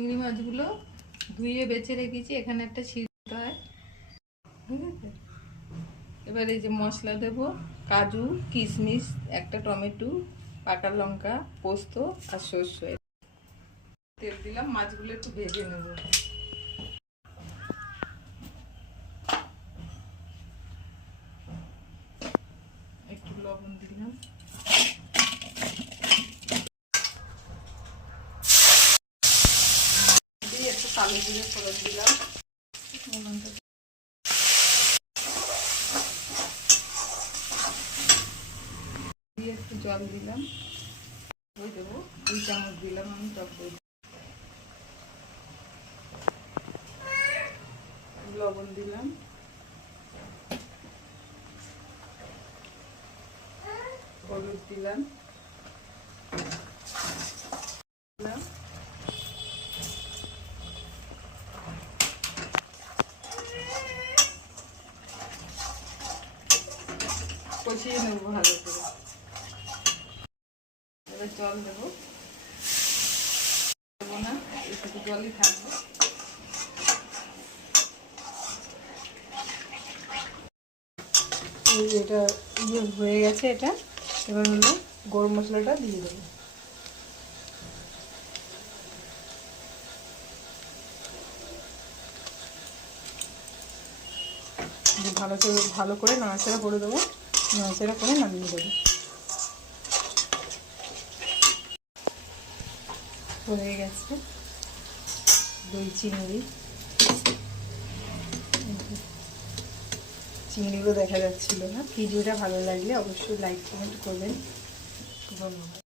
চিংড়ি মাছগুলো ধুয়ে বেছে রেখেছি, এখানে একটা ছিদ্র হয়, ঠিক আছে। এবার এই যে মশলা দেব, কাজু কিশমিশ, একটা টমেটো, পাকা লঙ্কা, পোস্ত আর সরষে। তেল দিলাম, মাছগুলো একটু ভেজে নেব। একটু লবণ দিলাম, দিয়ে একটু কালো জিরে ফোড়ন দিলাম, দিয়ে একটু জল দিলাম, হয়ে দেবো 2 চামচ দিলাম আমি টক দই, লবণ দিলাম, হলুদ দিলাম, কষিয়ে নেবো ভালো করে। এবার জল দেবো না, একটু জলই থাকবে। এটা হয়ে গেছে, এটা এবার হলো গরম মশলাটা দিয়ে দেবো। ভালো করে নাড়াচাড়া করে দেবো, নাড়াচাড়া করে নামিয়ে দেবো। হয়ে গেছে দই চিংড়ি। চিংড়িগুলো দেখা যাচ্ছিল না। ভিডিওটা ভালো লাগলে অবশ্যই লাইক কমেন্ট করবেন। ধন্যবাদ।